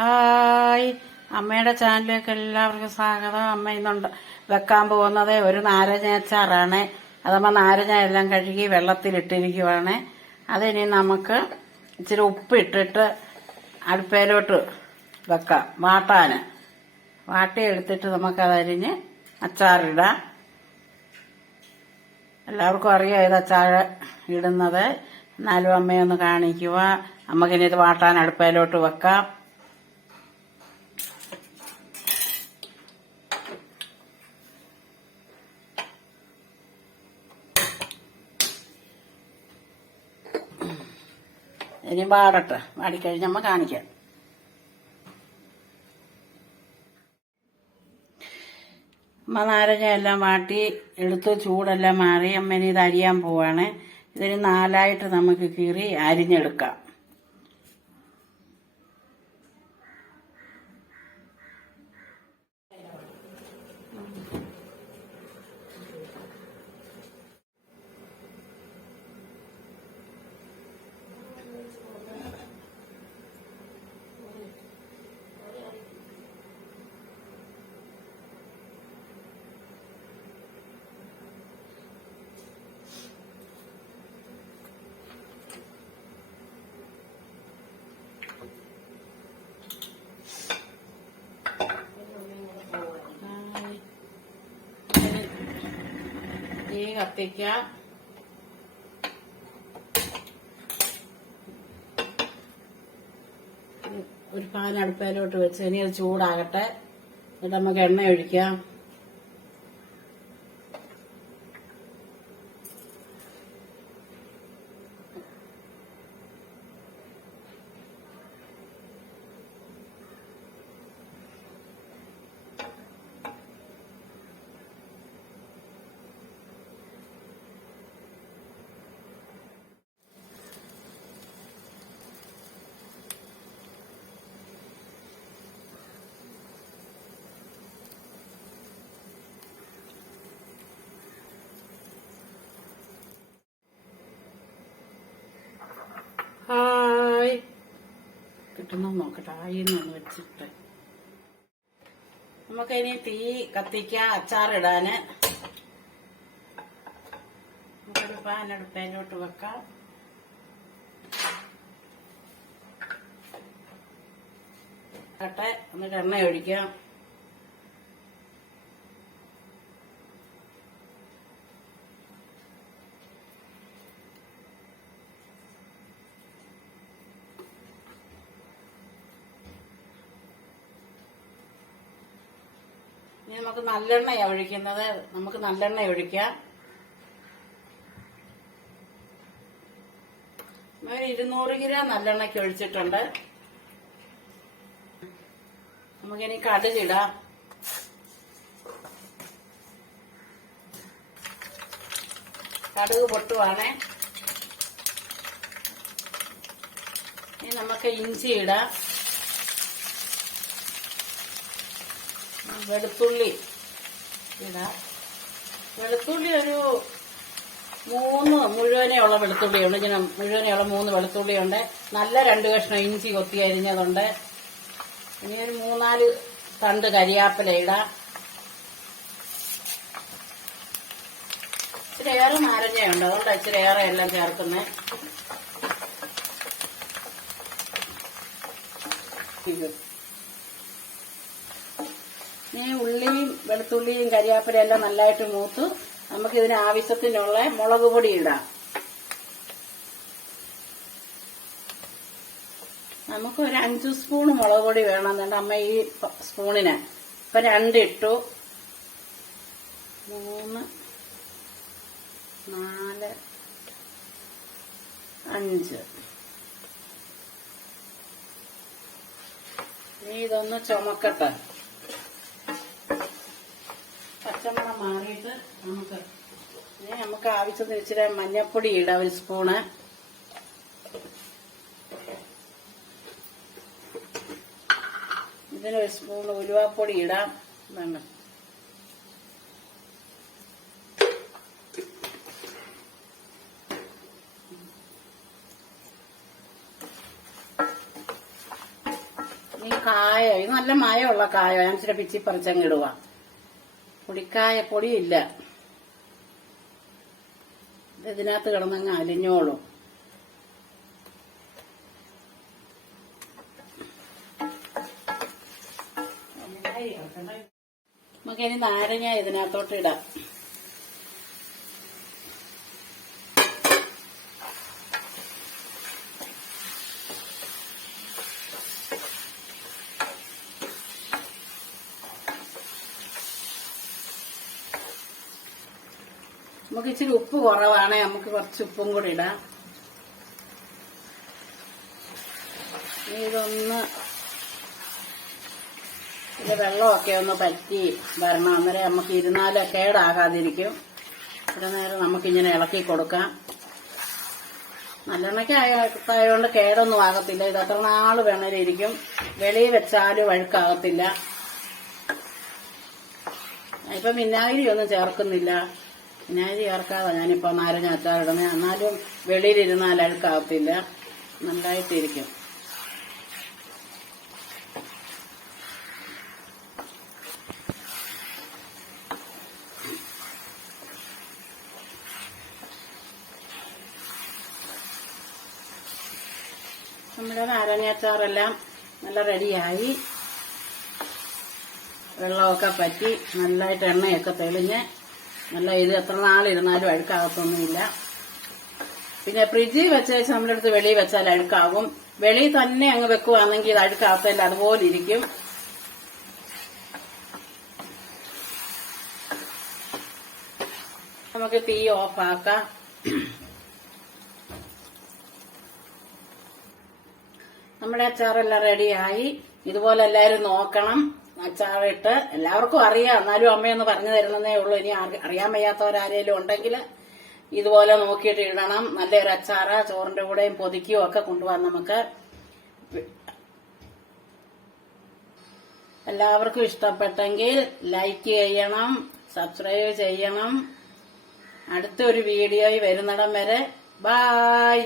Hi. അമ്മയുടെ ചാനലിലേക്ക് എല്ലാവർക്കും സ്വാഗതം. അമ്മ ഇന്നുണ്ട് വെക്കാൻ പോകുന്നത് ഒരു നാരങ്ങ അച്ചാറാണ്. അതമ്മ നാരങ്ങ എല്ലാം കഴുകി വെള്ളത്തിലിട്ടിരിക്കുവാണ്. അതിനി നമുക്ക് ഇച്ചിരി ഉപ്പിട്ടിട്ട് അടുപ്പയിലോട്ട് വെക്കാം. വാട്ടാൻ വാട്ടി എടുത്തിട്ട് നമുക്കതരിഞ്ഞ് അച്ചാറിടാം. എല്ലാവർക്കും അറിയാം ഇത് അച്ചാർ ഇടുന്നത്. എന്നാലും അമ്മയൊന്ന് കാണിക്കുക നമുക്കിനി ഇത് വാട്ടാൻ അടുപ്പയിലോട്ട് വെക്കാം. ഇനി വാടട്ടെ വാടിക്കഴിഞ്ഞ് നമ്മ കാണിക്കാം. അമ്മ നാരങ്ങ എല്ലാം വാട്ടി എടുത്ത് ചൂടെല്ലാം മാറി. അമ്മ ഇനി ഇത് അരിയാൻ പോവാണ്. ഇതിന് നാലായിട്ട് നമുക്ക് കീറി അരിഞ്ഞെടുക്കാം തീ കത്തിക്കാം ഒരു പാൻ അടുപ്പയിലോട്ട് വെച്ച് ഇനി അത് ചൂടാകട്ടെ. എന്നിട്ട് നമുക്ക് എണ്ണ ഒഴിക്കാം ഹായ് കിട്ടുന്ന നോക്കട്ടെ. ആയിന്നൊന്ന് വെച്ചിട്ട്. നമുക്കിനി തീ കത്തിക്ക അച്ചാറിടാന് നമുക്കൊരു പാൻ അടുപ്പയിലോട്ട് വെക്കാം. കട്ടെ എന്നിട്ട് എണ്ണ ഒഴിക്കാം. ഇനി നമുക്ക് നല്ലെണ്ണയാണ് ഒഴിക്കുന്നത്. നമുക്ക് നല്ലെണ്ണ ഒഴിക്കാം. ഒരു ഇരുന്നൂറ് ഗ്രാം നല്ലെണ്ണയ്ക്ക് ഒഴിച്ചിട്ടുണ്ട്. നമുക്കിനി കടുകിടാം. കടുക് പൊട്ടുവാണേ. ഇനി നമുക്ക് ഇഞ്ചി ഇടാം. വെളുത്തുള്ളി ഇടാം. വെളുത്തുള്ളി ഒരു മൂന്ന് മുഴുവനെയുള്ള വെളുത്തുള്ളിയുണ്ട് ഇങ്ങനെ മുഴുവനെയുള്ള മൂന്ന് വെളുത്തുള്ളിയുണ്ട് നല്ല രണ്ട് കഷ്ണം ഇഞ്ചി കൊത്തി അരിഞ്ഞതുണ്ട്. ഇനി ഒരു മൂന്നാൽ തണ്ട് കരിയാപ്പില ഇടാം. ഇച്ചിരി ഏറെ നാരങ്ങയുണ്ട്. അതുകൊണ്ട് ഇച്ചിരി ഏറെ എല്ലാം ചേർക്കുന്നേ. ഇത് ഈ ഉള്ളിയും വെളുത്തുള്ളിയും കരിയാപ്പിലയും എല്ലാം നല്ലതായിട്ട് മൂത്ത് നമുക്ക് ഇതിന് ആവശ്യത്തിനുള്ള മുളക് പൊടി ഇടാം. നമുക്ക് ഒരു അഞ്ചു സ്പൂൺ മുളക് പൊടി വേണമെന്നുണ്ട് അമ്മ ഈ സ്പൂണിന്. ഇപ്പൊ രണ്ടിട്ടു മൂന്ന് നാല് അഞ്ച്. ഇനി ഇതൊന്ന് ചുമക്കട്ടെ. മാറിയിട്ട് നമുക്ക് ഇനി നമുക്ക് ആവശ്യത്തിന് ഇച്ചിരി മഞ്ഞപ്പൊടി ഇടാം ഒരു സ്പൂണ്. ഇതിനൊരു സ്പൂൺ ഉലുവാപ്പൊടി ഇടാം. വേണം കായ ഇത് നല്ല മായമുള്ള കായ. ഞാൻ ഇച്ചിരി പിച്ചി പൊടിക്കായ പൊടിയില്ല. ഇല്ല ഇതിനകത്ത് കിടന്നങ്ങ് അലിഞ്ഞോളും. നമുക്കിനി നാരങ്ങ ഇതിനകത്തോട്ട് ഇടാം. നമുക്ക് ഇച്ചിരി ഉപ്പ് കുറവാണ് നമുക്ക് കുറച്ച് ഉപ്പും കൂടി ഇടാം. ഇതൊന്ന് ഇത് വെള്ളമൊക്കെ ഒന്ന് പറ്റി വരണം. അന്നേരം നമുക്ക് ഇരുന്നാൽ കേടാകാതിരിക്കും. ഇവിടെ നേരം നമുക്കിങ്ങനെ ഇളക്കി കൊടുക്കാം. നല്ലെണ്ണയ്ക്ക് ആയതുകൊണ്ട് കേടൊന്നും ആകത്തില്ല. ഇത് അത്ര നാൾ വേണേലും ഇരിക്കും വെളിയിൽ വെച്ചാലും വഴുക്കാകത്തില്ല. ഇപ്പം വിനാഗിരി ഒന്നും ചേർക്കുന്നില്ല. വിനാഗിരി ചേർക്കാതെ ഞാനിപ്പോ നാരങ്ങ അച്ചാറിടുന്നത് എന്നാലും വെളിയിലിരുന്നാൽ അഴുക്കാവത്തില്ല. നല്ലതായിട്ടിരിക്കും നമ്മുടെ നാരങ്ങാച്ചാറെല്ലാം നല്ല റെഡിയായി. വെള്ളമൊക്കെ പറ്റി നല്ലതായിട്ട് എണ്ണയൊക്കെ തെളിഞ്ഞ് നല്ല ഇത് എത്ര നാളിരുന്നാലും അഴുക്കാകത്തൊന്നുമില്ല. പിന്നെ ഫ്രിഡ്ജിൽ വെച്ചാൽ നമ്മളെടുത്ത് വെളിയിൽ വെച്ചാൽ അഴുക്കാകും. വെളിയിൽ തന്നെ അങ്ങ് വെക്കുവാണെങ്കിൽ ഇത് അഴുക്കാകത്തല്ല അതുപോലെ ഇരിക്കും. നമുക്ക് തീ ഓഫാക്കാം നമ്മുടെ അച്ചാറെല്ലാം റെഡിയായി ഇതുപോലെ എല്ലാവരും നോക്കണം. അച്ചാറിട്ട് എല്ലാവർക്കും അറിയാം. എന്നാലും അമ്മയൊന്ന് പറഞ്ഞു തരുന്നതേ ഉള്ളൂ. ഇനി അറിയാൻ വയ്യാത്തവരാരേലും ഉണ്ടെങ്കിൽ ഇതുപോലെ നോക്കിയിട്ട് ഇടണം. നല്ലൊരു അച്ചാറ്. ചോറിന്റെ കൂടെയും പൊതിക്കുകയും ഒക്കെ കൊണ്ടുപോകാൻ നമുക്ക്. എല്ലാവർക്കും ഇഷ്ടപ്പെട്ടെങ്കിൽ ലൈക്ക് ചെയ്യണം സബ്സ്ക്രൈബ് ചെയ്യണം. അടുത്തൊരു വീഡിയോയിൽ വരുന്നിടം വരെ. ബായ്.